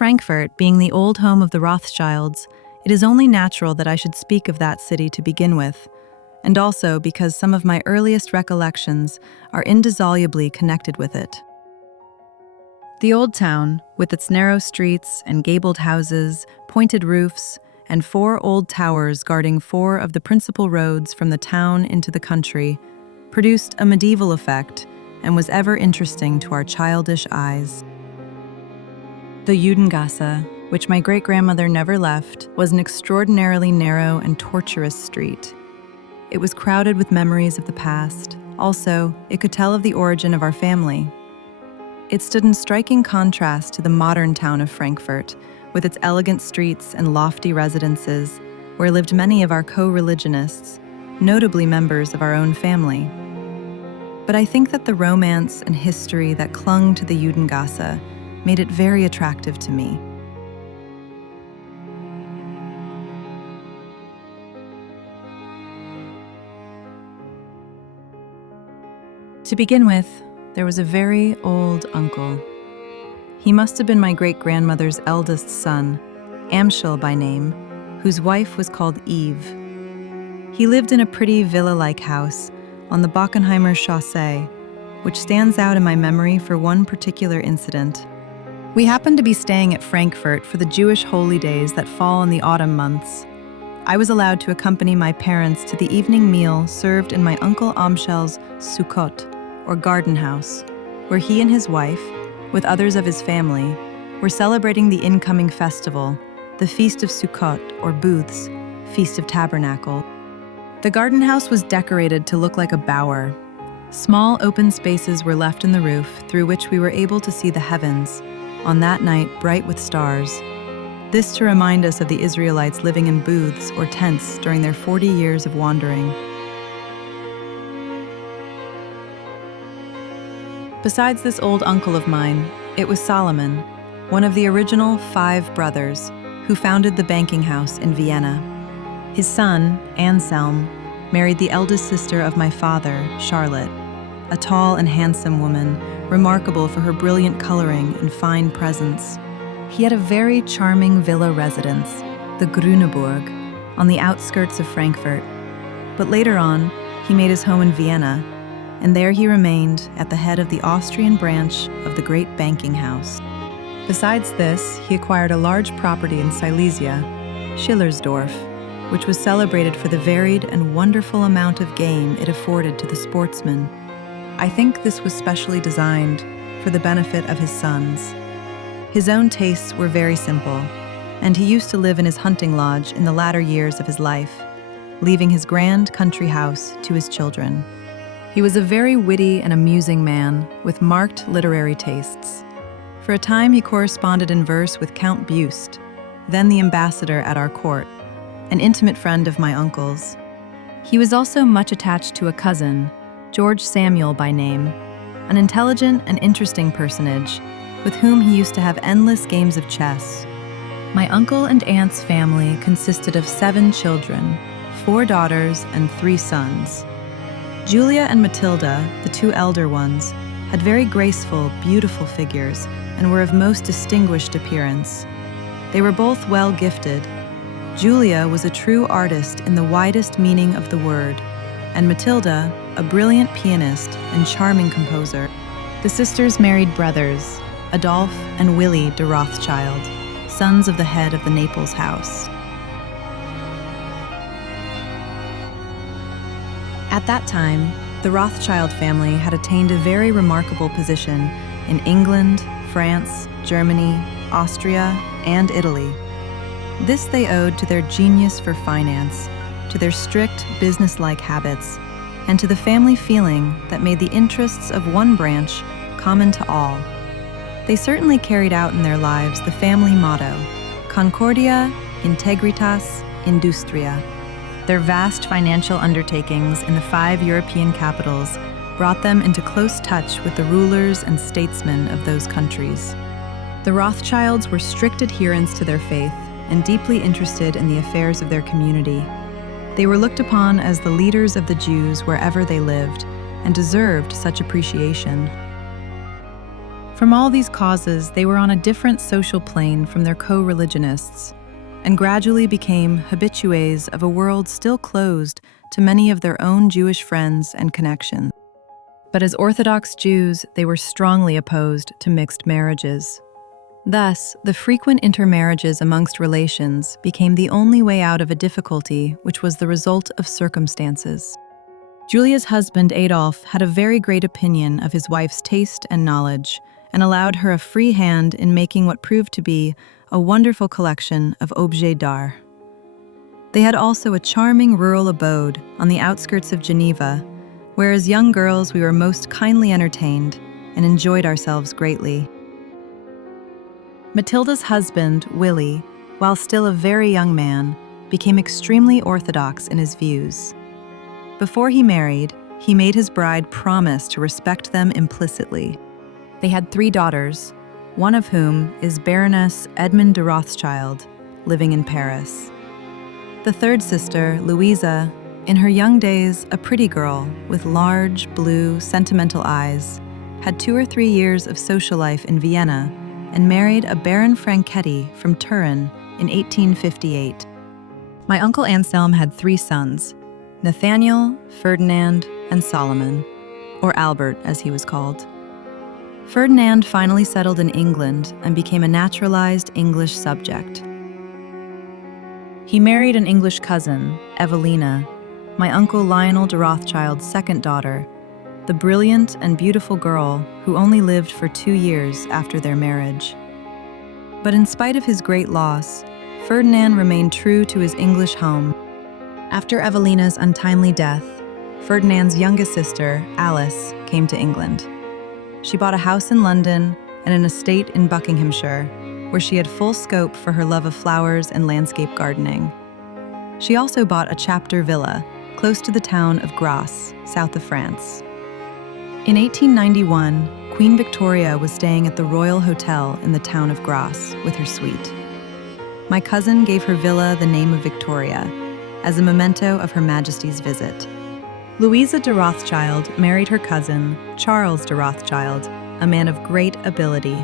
Frankfurt being the old home of the Rothschilds, it is only natural that I should speak of that city to begin with, and also because some of my earliest recollections are indissolubly connected with it. The old town, with its narrow streets and gabled houses, pointed roofs, and 4 old towers guarding 4 of the principal roads from the town into the country, produced a medieval effect and was ever interesting to our childish eyes. The Judengasse, which my great-grandmother never left, was an extraordinarily narrow and tortuous street. It was crowded with memories of the past. Also, it could tell of the origin of our family. It stood in striking contrast to the modern town of Frankfurt, with its elegant streets and lofty residences, where lived many of our co-religionists, notably members of our own family. But I think that the romance and history that clung to the Judengasse made it very attractive to me. To begin with, there was a very old uncle. He must have been my great-grandmother's eldest son, Amschel by name, whose wife was called Eve. He lived in a pretty villa-like house on the Bockenheimer Chaussee, which stands out in my memory for one particular incident. We happened to be staying at Frankfurt for the Jewish holy days that fall in the autumn months. I was allowed to accompany my parents to the evening meal served in my Uncle Amschel's Sukkot, or garden house, where he and his wife, with others of his family, were celebrating the incoming festival, the Feast of Sukkot, or Booth's Feast of Tabernacle. The garden house was decorated to look like a bower. Small open spaces were left in the roof through which we were able to see the heavens, on that night bright with stars. This to remind us of the Israelites living in booths or tents during their 40 years of wandering. Besides this old uncle of mine, it was Solomon, one of the original 5 brothers, who founded the banking house in Vienna. His son, Anselm, married the eldest sister of my father, Charlotte, a tall and handsome woman, remarkable for her brilliant coloring and fine presence. He had a very charming villa residence, the Grüneburg, on the outskirts of Frankfurt. But later on, he made his home in Vienna, and there he remained at the head of the Austrian branch of the great banking house. Besides this, he acquired a large property in Silesia, Schillersdorf, which was celebrated for the varied and wonderful amount of game it afforded to the sportsmen. I think this was specially designed for the benefit of his sons. His own tastes were very simple, and he used to live in his hunting lodge in the latter years of his life, leaving his grand country house to his children. He was a very witty and amusing man with marked literary tastes. For a time he corresponded in verse with Count Buste, then the ambassador at our court, an intimate friend of my uncle's. He was also much attached to a cousin, George Samuel by name, an intelligent and interesting personage with whom he used to have endless games of chess. My uncle and aunt's family consisted of 7 children, 4 daughters and 3 sons. Julia and Matilda, the 2 elder ones, had very graceful, beautiful figures and were of most distinguished appearance. They were both well gifted. Julia was a true artist in the widest meaning of the word, and Matilda, a brilliant pianist and charming composer. The sisters married brothers, Adolphe and Willie de Rothschild, sons of the head of the Naples house. At that time, the Rothschild family had attained a very remarkable position in England, France, Germany, Austria, and Italy. This they owed to their genius for finance, to their strict business-like habits, and to the family feeling that made the interests of one branch common to all. They certainly carried out in their lives the family motto, Concordia, Integritas, Industria. Their vast financial undertakings in the 5 European capitals brought them into close touch with the rulers and statesmen of those countries. The Rothschilds were strict adherents to their faith and deeply interested in the affairs of their community. They were looked upon as the leaders of the Jews wherever they lived and deserved such appreciation. From all these causes, they were on a different social plane from their co-religionists, and gradually became habitués of a world still closed to many of their own Jewish friends and connections. But as Orthodox Jews, they were strongly opposed to mixed marriages. Thus, the frequent intermarriages amongst relations became the only way out of a difficulty which was the result of circumstances. Julia's husband, Adolphe, had a very great opinion of his wife's taste and knowledge, and allowed her a free hand in making what proved to be a wonderful collection of objets d'art. They had also a charming rural abode on the outskirts of Geneva, where as young girls we were most kindly entertained and enjoyed ourselves greatly. Matilda's husband, Willie, while still a very young man, became extremely orthodox in his views. Before he married, he made his bride promise to respect them implicitly. They had 3 daughters, one of whom is Baroness Betty de Rothschild, living in Paris. The third sister, Louisa, in her young days a pretty girl with large, blue, sentimental eyes, had 2 or 3 years of social life in Vienna and married a Baron Franchetti from Turin in 1858. My uncle Anselm had 3 sons, Nathaniel, Ferdinand, and Solomon, or Albert as he was called. Ferdinand finally settled in England and became a naturalized English subject. He married an English cousin, Evelina, my uncle Lionel de Rothschild's second daughter, the brilliant and beautiful girl who only lived for 2 years after their marriage. But in spite of his great loss, Ferdinand remained true to his English home. After Evelina's untimely death, Ferdinand's youngest sister, Alice, came to England. She bought a house in London and an estate in Buckinghamshire, where she had full scope for her love of flowers and landscape gardening. She also bought a chapter villa close to the town of Grasse, south of France. In 1891, Queen Victoria was staying at the Royal Hotel in the town of Grasse with her suite. My cousin gave her villa the name of Victoria, as a memento of Her Majesty's visit. Louisa de Rothschild married her cousin, Charles de Rothschild, a man of great ability.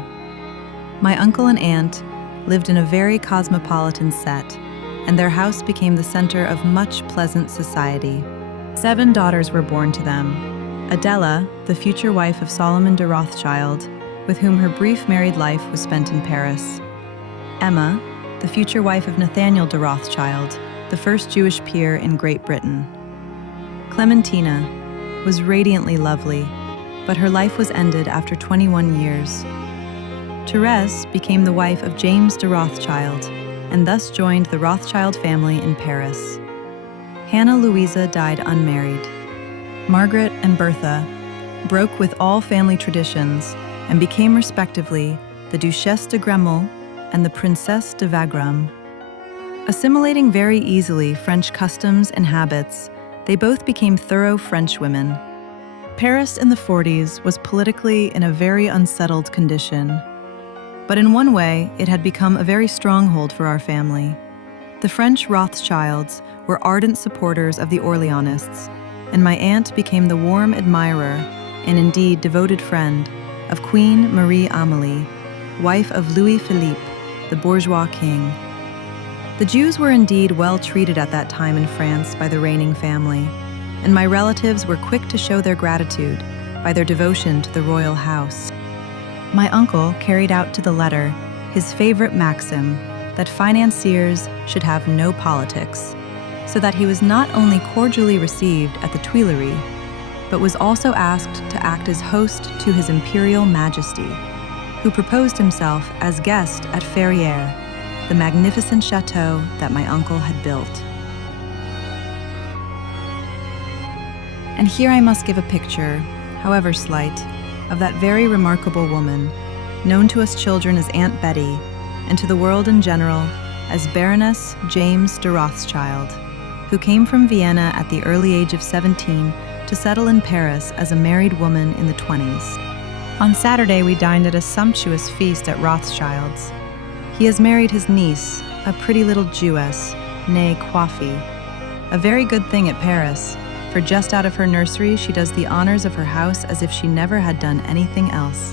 My uncle and aunt lived in a very cosmopolitan set, and their house became the center of much pleasant society. 7 daughters were born to them. Adela, the future wife of Solomon de Rothschild, with whom her brief married life was spent in Paris. Emma, the future wife of Nathaniel de Rothschild, the first Jewish peer in Great Britain. Clementina was radiantly lovely, but her life was ended after 21 years. Therese became the wife of James de Rothschild, and thus joined the Rothschild family in Paris. Hannah Louisa died unmarried. Margaret and Bertha broke with all family traditions and became respectively the Duchesse de Gramont and the Princesse de Wagram. Assimilating very easily French customs and habits, they both became thorough French women. Paris in the 40s was politically in a very unsettled condition. But in one way, it had become a very stronghold for our family. The French Rothschilds were ardent supporters of the Orleanists, and my aunt became the warm admirer, and indeed devoted friend, of Queen Marie Amélie, wife of Louis Philippe, the bourgeois king. The Jews were indeed well treated at that time in France by the reigning family, and my relatives were quick to show their gratitude by their devotion to the royal house. My uncle carried out to the letter his favorite maxim that financiers should have no politics, so that he was not only cordially received at the Tuileries, but was also asked to act as host to His Imperial Majesty, who proposed himself as guest at Ferrières, the magnificent chateau that my uncle had built. And here I must give a picture, however slight, of that very remarkable woman, known to us children as Aunt Betty, and to the world in general as Baroness James de Rothschild, who came from Vienna at the early age of 17 to settle in Paris as a married woman in the 20s. On Saturday, we dined at a sumptuous feast at Rothschild's. He has married his niece, a pretty little Jewess, née coiffée. A very good thing at Paris, for just out of her nursery she does the honors of her house as if she never had done anything else.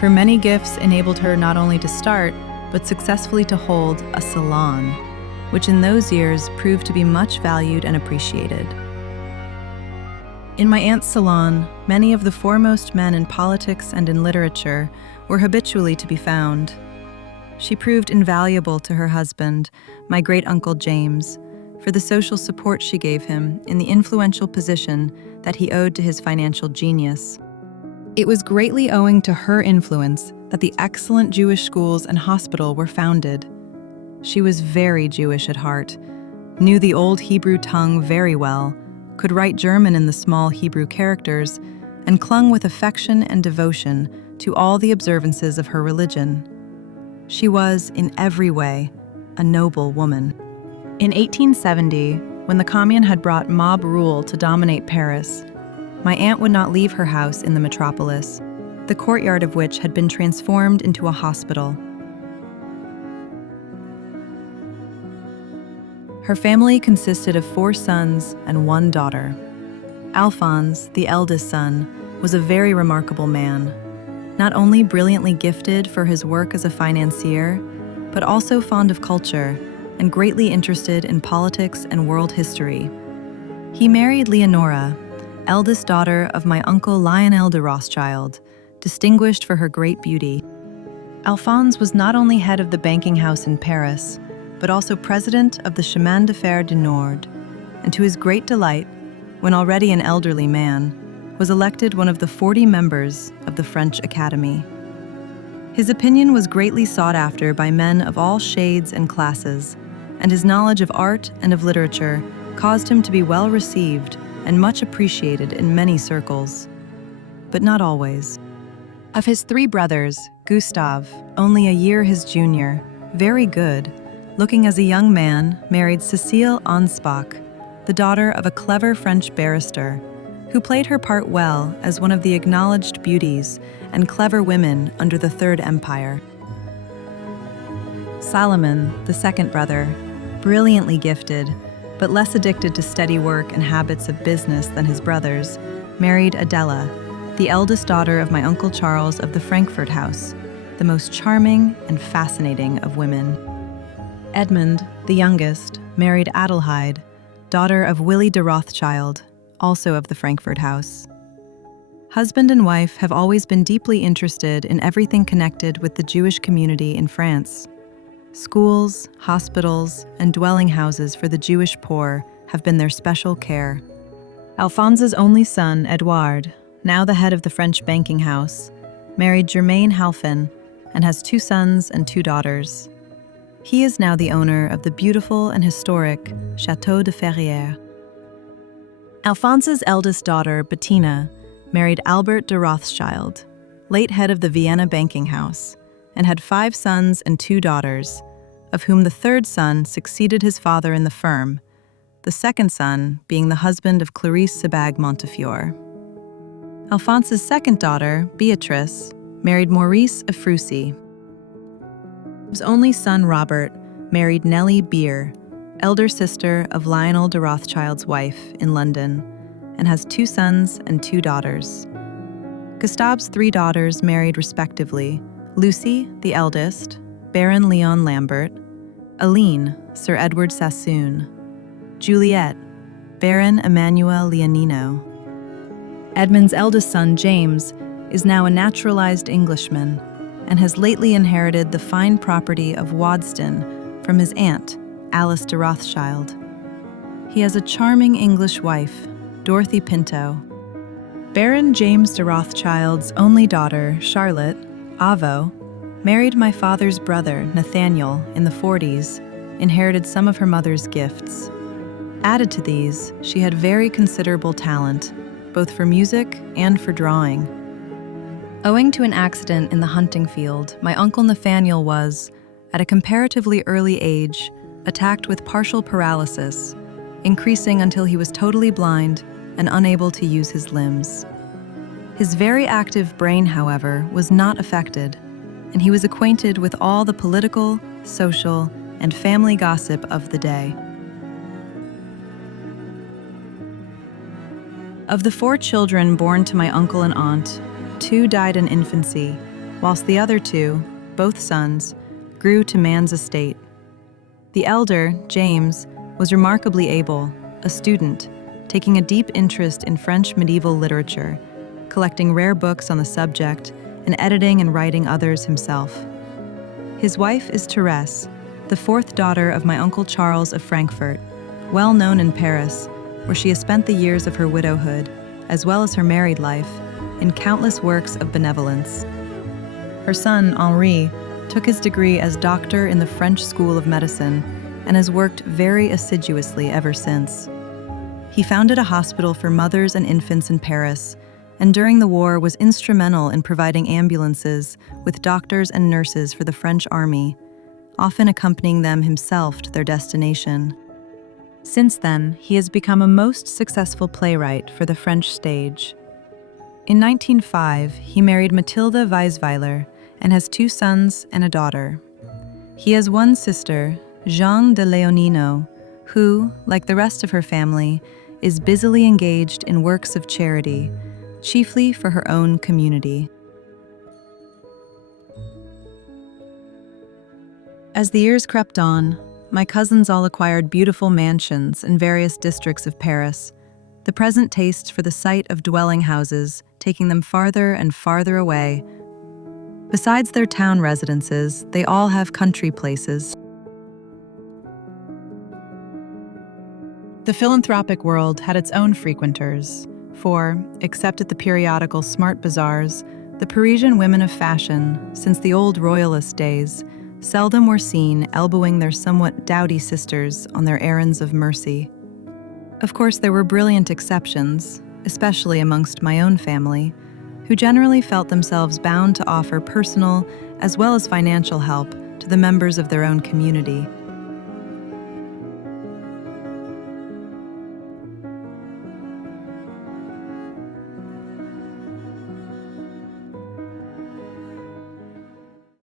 Her many gifts enabled her not only to start, but successfully to hold a salon, which in those years proved to be much valued and appreciated. In my aunt's salon, many of the foremost men in politics and in literature were habitually to be found. She proved invaluable to her husband, my great-uncle James, for the social support she gave him in the influential position that he owed to his financial genius. It was greatly owing to her influence that the excellent Jewish schools and hospital were founded. She was very Jewish at heart, knew the old Hebrew tongue very well, could write German in the small Hebrew characters, and clung with affection and devotion to all the observances of her religion. She was, in every way, a noble woman. In 1870, when the Commune had brought mob rule to dominate Paris, my aunt would not leave her house in the metropolis, the courtyard of which had been transformed into a hospital. Her family consisted of 4 sons and 1 daughter. Alphonse, the eldest son, was a very remarkable man, not only brilliantly gifted for his work as a financier, but also fond of culture and greatly interested in politics and world history. He married Leonora, eldest daughter of my uncle Lionel de Rothschild, distinguished for her great beauty. Alphonse was not only head of the banking house in Paris, but also president of the Chemin de Fer du Nord, and to his great delight, when already an elderly man, was elected one of the 40 members of the French Academy. His opinion was greatly sought after by men of all shades and classes, and his knowledge of art and of literature caused him to be well received and much appreciated in many circles, but not always. Of his 3 brothers, Gustave, only a year his junior, very good, looking as a young man, married Cécile Anspach, the daughter of a clever French barrister, who played her part well as one of the acknowledged beauties and clever women under the Third Empire. Salomon, the second brother, brilliantly gifted, but less addicted to steady work and habits of business than his brothers, married Adela, the eldest daughter of my Uncle Charles of the Frankfurt House, the most charming and fascinating of women. Edmund, the youngest, married Adelheid, daughter of Willie de Rothschild, also of the Frankfurt House. Husband and wife have always been deeply interested in everything connected with the Jewish community in France. Schools, hospitals, and dwelling houses for the Jewish poor have been their special care. Alphonse's only son, Edouard, now the head of the French banking house, married Germaine Halphin and has 2 sons and 2 daughters. He is now the owner of the beautiful and historic Château de Ferrières. Alphonse's eldest daughter, Bettina, married Albert de Rothschild, late head of the Vienna banking house, and had 5 sons and 2 daughters, of whom the 3rd son succeeded his father in the firm, the 2nd son being the husband of Clarice Sebag Montefiore. Alphonse's 2nd daughter, Beatrice, married Maurice of Frucy. His only son, Robert, married Nellie Beer, elder sister of Lionel de Rothschild's wife in London, and has 2 sons and 2 daughters. Gustave's 3 daughters married respectively Lucy, the eldest, Baron Leon Lambert; Aline, Sir Edward Sassoon; Juliet, Baron Emmanuel Leonino. Edmund's eldest son, James, is now a naturalized Englishman and has lately inherited the fine property of Wadston from his aunt, Alice de Rothschild. He has a charming English wife, Dorothy Pinto. Baron James de Rothschild's only daughter, Charlotte, Avo, married my father's brother, Nathaniel, in the 40s, inherited some of her mother's gifts. Added to these, she had very considerable talent, both for music and for drawing. Owing to an accident in the hunting field, my uncle Nathaniel was, at a comparatively early age, attacked with partial paralysis, increasing until he was totally blind and unable to use his limbs. His very active brain, however, was not affected, and he was acquainted with all the political, social, and family gossip of the day. Of the 4 children born to my uncle and aunt, 2 died in infancy, whilst the other two, both sons, grew to man's estate. The elder, James, was remarkably able, a student, taking a deep interest in French medieval literature, collecting rare books on the subject, and editing and writing others himself. His wife is Therese, the fourth daughter of my Uncle Charles of Frankfurt, well known in Paris, where she has spent the years of her widowhood, as well as her married life, in countless works of benevolence. Her son, Henri, took his degree as doctor in the French School of Medicine and has worked very assiduously ever since. He founded a hospital for mothers and infants in Paris, and during the war was instrumental in providing ambulances with doctors and nurses for the French army, often accompanying them himself to their destination. Since then, he has become a most successful playwright for the French stage. In 1905, he married Mathilde Weisweiler and has 2 sons and a daughter. He has one sister, Jeanne de Leonino, who, like the rest of her family, is busily engaged in works of charity, chiefly for her own community. As the years crept on, my cousins all acquired beautiful mansions in various districts of Paris, the present taste for the sight of dwelling houses taking them farther and farther away. Besides their town residences, they all have country places. The philanthropic world had its own frequenters, for, except at the periodical smart bazaars, the Parisian women of fashion, since the old royalist days, seldom were seen elbowing their somewhat dowdy sisters on their errands of mercy. Of course, there were brilliant exceptions, especially amongst my own family, who generally felt themselves bound to offer personal as well as financial help to the members of their own community.